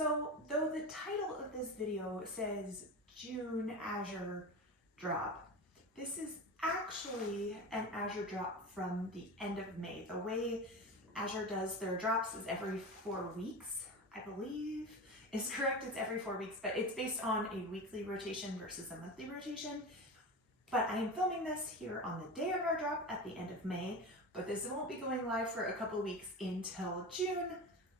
So though the title of this video says June Azure drop, this is actually an Azure drop from the end of May. The way Azure does their drops is every 4 weeks, I believe is correct. It's every 4 weeks, but it's based on a weekly rotation versus a monthly rotation. But I am filming this here on the day of our drop at the end of May, but this won't be going live for a couple weeks until June,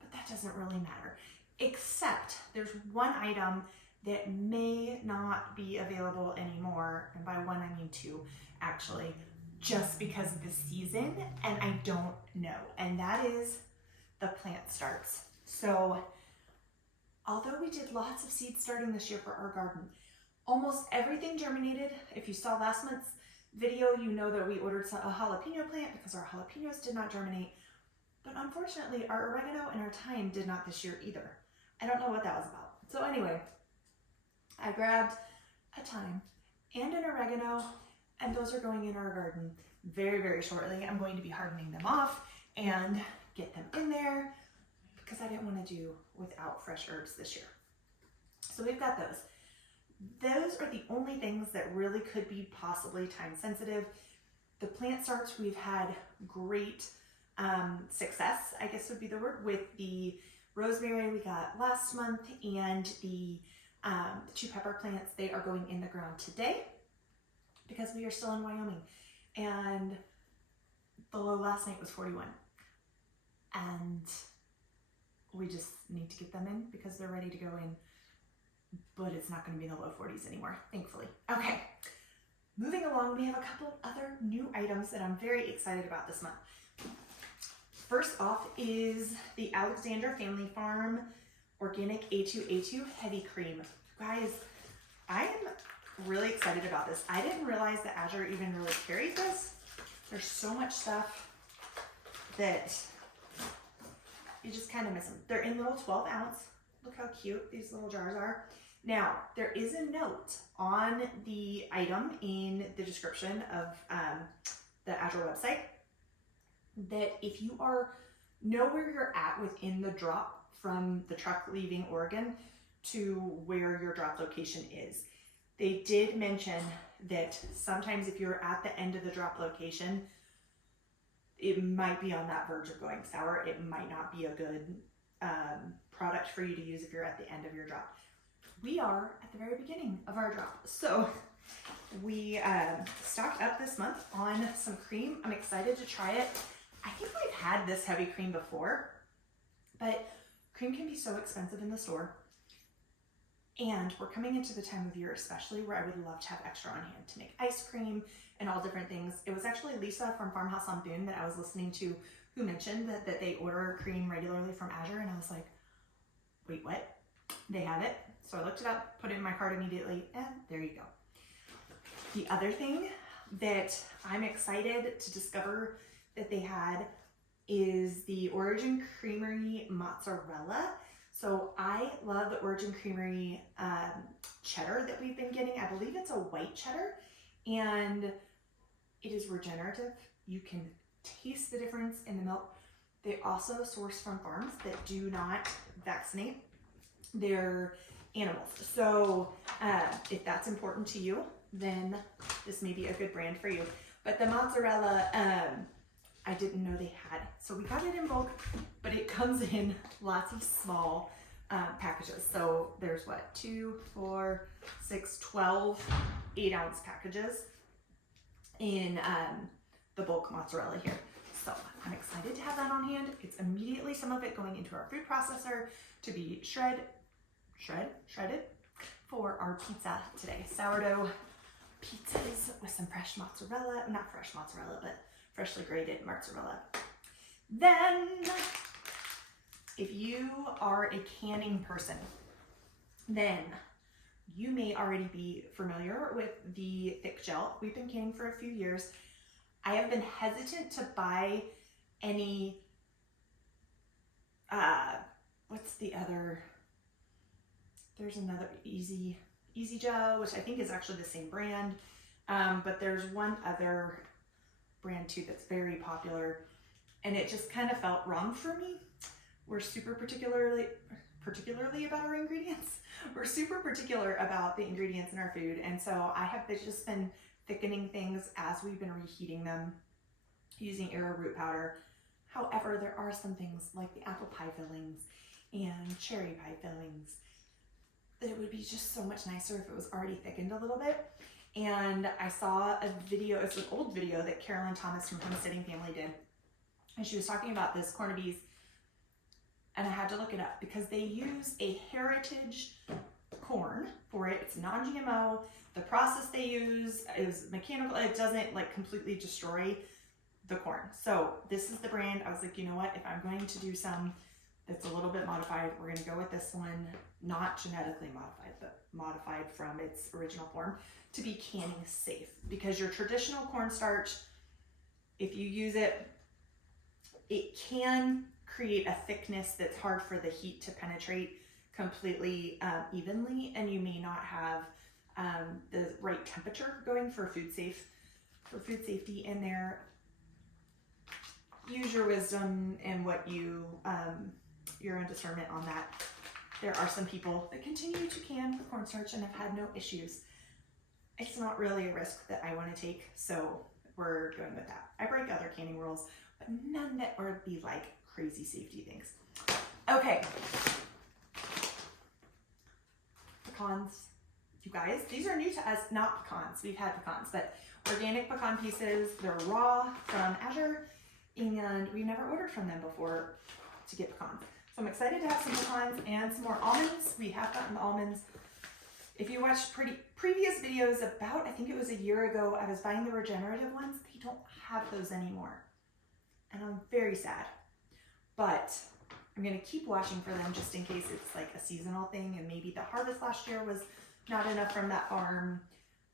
but that doesn't really matter. Except there's one item that may not be available anymore, and by one I mean two actually, just because of the season, and I don't know, and that is the plant starts. So although we did lots of seed starting this year for our garden, almost everything germinated. If you saw last month's video, you know that we ordered a jalapeno plant because our jalapenos did not germinate, but unfortunately our oregano and our thyme did not this year either. I don't know what that was about. So anyway, I grabbed a thyme and an oregano, and those are going in our garden very, very shortly. I'm going to be hardening them off and get them in there because I didn't want to do without fresh herbs this year. So we've got those. Those are the only things that really could be possibly time sensitive. The plant starts, we've had great success, I guess would be the word, with the rosemary we got last month and the two pepper plants. They are going in the ground today because we are still in Wyoming, and the low last night was 41, and we just need to get them in because they're ready to go in, but it's not going to be in the low 40s anymore, thankfully. Okay, moving along, we have a couple other new items that I'm very excited about this month. First off is the Alexander Family Farm Organic A2A2 Heavy Cream. Guys, I am really excited about this. I didn't realize that Azure even really carried this. There's so much stuff that you just kind of miss them. They're in little 12 ounce. Look how cute these little jars are. Now, there is a note on the item in the description of the Azure website that if you know where you're at within the drop from the truck leaving Oregon to where your drop location is. They did mention that sometimes if you're at the end of the drop location, it might be on that verge of going sour. It might not be a good product for you to use if you're at the end of your drop. We are at the very beginning of our drop. So we stocked up this month on some cream. I'm excited to try it. I think we've had this heavy cream before, but cream can be so expensive in the store. And we're coming into the time of year, especially, where I would love to have extra on hand to make ice cream and all different things. It was actually Lisa from Farmhouse on Boone that I was listening to who mentioned that they order cream regularly from Azure, and I was like, wait, what? They have it. So I looked it up, put it in my cart immediately, and there you go. The other thing that I'm excited to discover that they had is the Origin Creamery mozzarella. So I love the Origin Creamery cheddar that we've been getting. I believe it's a white cheddar, and it is regenerative. You can taste the difference in the milk. They also source from farms that do not vaccinate their animals. So if that's important to you, then this may be a good brand for you. But the mozzarella, I didn't know they had. So we got it in bulk, but it comes in lots of small packages. So there's what, 2, 4, 6, 12 8-ounce packages in the bulk mozzarella here. So I'm excited to have that on hand. It's immediately some of it going into our food processor to be shredded for our pizza today. Sourdough pizzas with some fresh mozzarella, not fresh mozzarella, but freshly grated mozzarella. Then, if you are a canning person, then you may already be familiar with the thick gel. We've been canning for a few years. I have been hesitant to buy any, what's the other, there's another Easy Gel, which I think is actually the same brand, but there's one other brand too that's very popular, and it just kind of felt wrong for me. We're super particular particularly about our ingredients. We're super particular about the ingredients in our food, and so I have just been thickening things as we've been reheating them using arrowroot powder. However, there are some things like the apple pie fillings and cherry pie fillings that it would be just so much nicer if it was already thickened a little bit. And I saw a video, it's an old video that Carolyn Thomas from Homesteading Family did, and she was talking about this corned beef, and I had to look it up because they use a heritage corn for it. It's non-GMO. The process they use is mechanical. It doesn't like completely destroy the corn. So this is the brand. I was like, you know what? If I'm going to do some that's a little bit modified, we're going to go with this one, not genetically modified, but modified from its original form to be canning safe. Because your traditional cornstarch, if you use it, it can create a thickness that's hard for the heat to penetrate completely evenly, and you may not have the right temperature going for food safety in there. Use your wisdom and what you your own discernment on that. There are some people that continue to can the cornstarch and have had no issues. It's not really a risk that I want to take, so we're going with that. I break other canning rules, but none that would be like crazy safety things. Okay. Pecans. You guys, these are new to us, not pecans. We've had pecans, but organic pecan pieces. They're raw from Azure, and we never ordered from them before to get pecans. So I'm excited to have some pecans and some more almonds. We have gotten almonds. If you watched previous videos about, I think it was a year ago, I was buying the regenerative ones. They don't have those anymore, and I'm very sad. But I'm going to keep watching for them just in case it's like a seasonal thing, and maybe the harvest last year was not enough from that farm.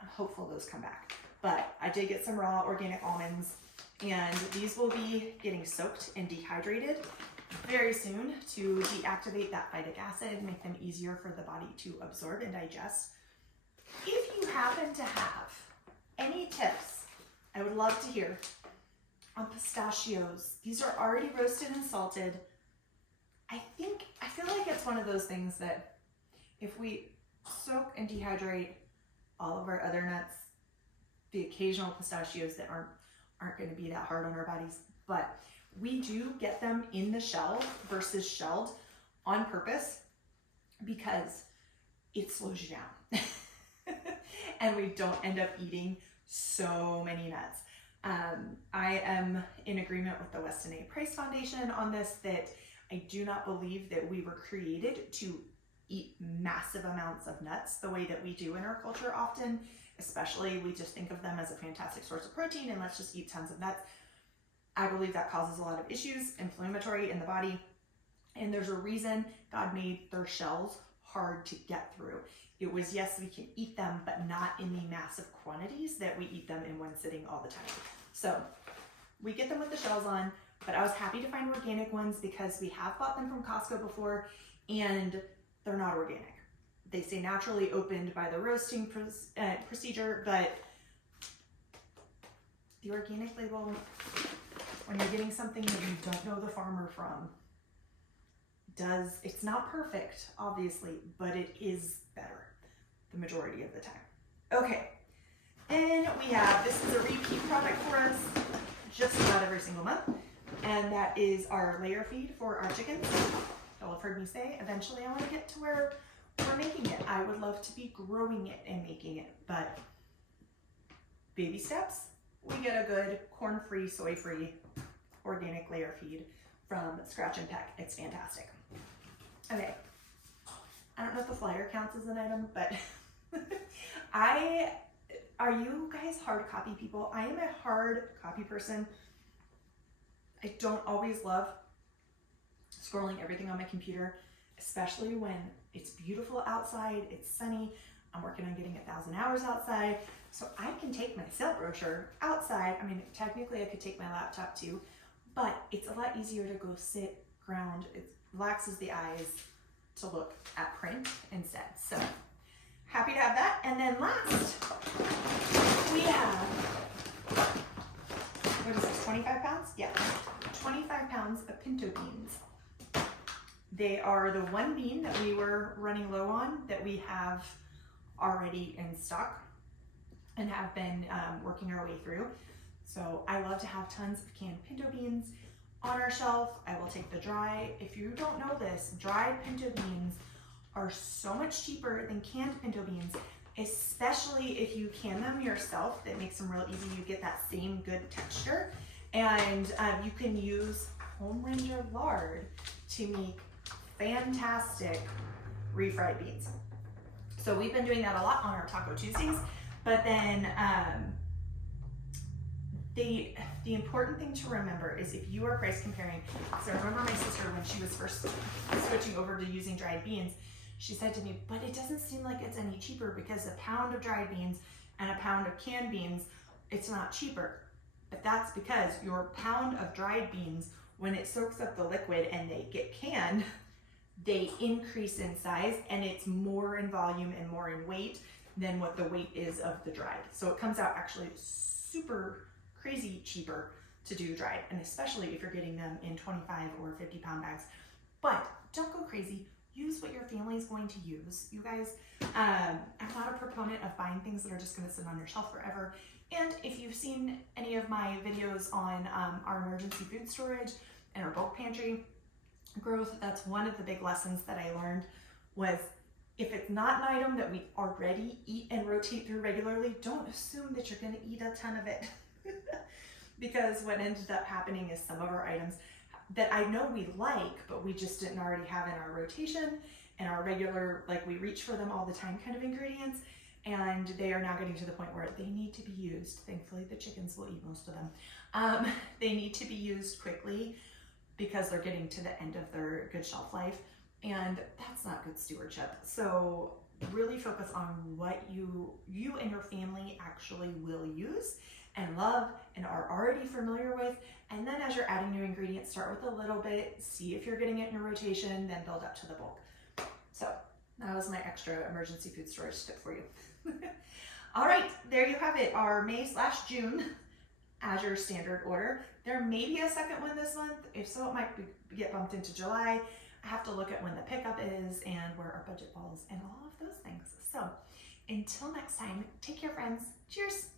I'm hopeful those come back. But I did get some raw organic almonds, and these will be getting soaked and dehydrated very soon to deactivate that phytic acid, make them easier for the body to absorb and digest. If you happen to have any tips, I would love to hear on pistachios. These are already roasted and salted. I feel like it's one of those things that if we soak and dehydrate all of our other nuts, the occasional pistachios that aren't going to be that hard on our bodies, but we do get them in the shell versus shelled on purpose because it slows you down and we don't end up eating so many nuts. I am in agreement with the Weston A. Price Foundation on this, that I do not believe that we were created to eat massive amounts of nuts the way that we do in our culture often. Especially, we just think of them as a fantastic source of protein and let's just eat tons of nuts. I believe that causes a lot of issues, inflammatory in the body. And there's a reason God made their shells hard to get through. It was, yes, we can eat them, but not in the massive quantities that we eat them in one sitting all the time. So we get them with the shells on, but I was happy to find organic ones because we have bought them from Costco before and they're not organic. They say naturally opened by the roasting procedure, but the organic label, when you're getting something that you don't know the farmer from, it's not perfect, obviously, but it is better the majority of the time. Okay, then we have, this is a repeat product for us just about every single month, and that is our layer feed for our chickens. You'll have heard me say, eventually I want to get to where we're making it. I would love to be growing it and making it, but baby steps. We get a good corn-free, soy-free, organic layer feed from Scratch and Peck. It's fantastic. Okay, I don't know if the flyer counts as an item, but are you guys hard copy people? I am a hard copy person. I don't always love scrolling everything on my computer, especially when it's beautiful outside, it's sunny, I'm working on getting 1,000 hours outside, so I can take my sale brochure outside. I mean, technically I could take my laptop too, but it's a lot easier to go sit, ground, it relaxes the eyes to look at print instead. So happy to have that. And then last, we have, what is this, 25 pounds? Yeah, 25 pounds of pinto beans. They are the one bean that we were running low on that we have already in stock and have been working our way through. So I love to have tons of canned pinto beans on our shelf. I will take the dry. If you don't know this, dried pinto beans are so much cheaper than canned pinto beans, especially if you can them yourself. That makes them real easy. You get that same good texture. And you can use home rendered lard to make fantastic refried beans. So we've been doing that a lot on our Taco Tuesdays, but then the important thing to remember is if you are price comparing, so I remember my sister when she was first switching over to using dried beans, she said to me, but it doesn't seem like it's any cheaper because a pound of dried beans and a pound of canned beans, it's not cheaper. But that's because your pound of dried beans, when it soaks up the liquid and they get canned, they increase in size and it's more in volume and more in weight than what the weight is of the dried. So it comes out actually super crazy cheaper to do dried, and especially if you're getting them in 25 or 50 pound bags. But don't go crazy. Use what your family is going to use. You guys, I'm not a proponent of buying things that are just going to sit on your shelf forever. And if you've seen any of my videos on our emergency food storage and our bulk pantry growth, that's one of the big lessons that I learned was if it's not an item that we already eat and rotate through regularly, don't assume that you're going to eat a ton of it. Because what ended up happening is some of our items that I know we like, but we just didn't already have in our rotation and our regular, like we reach for them all the time kind of ingredients, and they are now getting to the point where they need to be used. Thankfully, the chickens will eat most of them. They need to be used quickly because they're getting to the end of their good shelf life, and that's not good stewardship. So really focus on what you and your family actually will use and love and are already familiar with. And then as you're adding new ingredients, start with a little bit, see if you're getting it in your rotation, then build up to the bulk. So that was my extra emergency food storage tip for you. All right, there you have it, our May/June Azure Standard order. There may be a second one this month. If so, it might get bumped into July. I have to look at when the pickup is and where our budget falls and all of those things. So until next time, take care, friends. Cheers.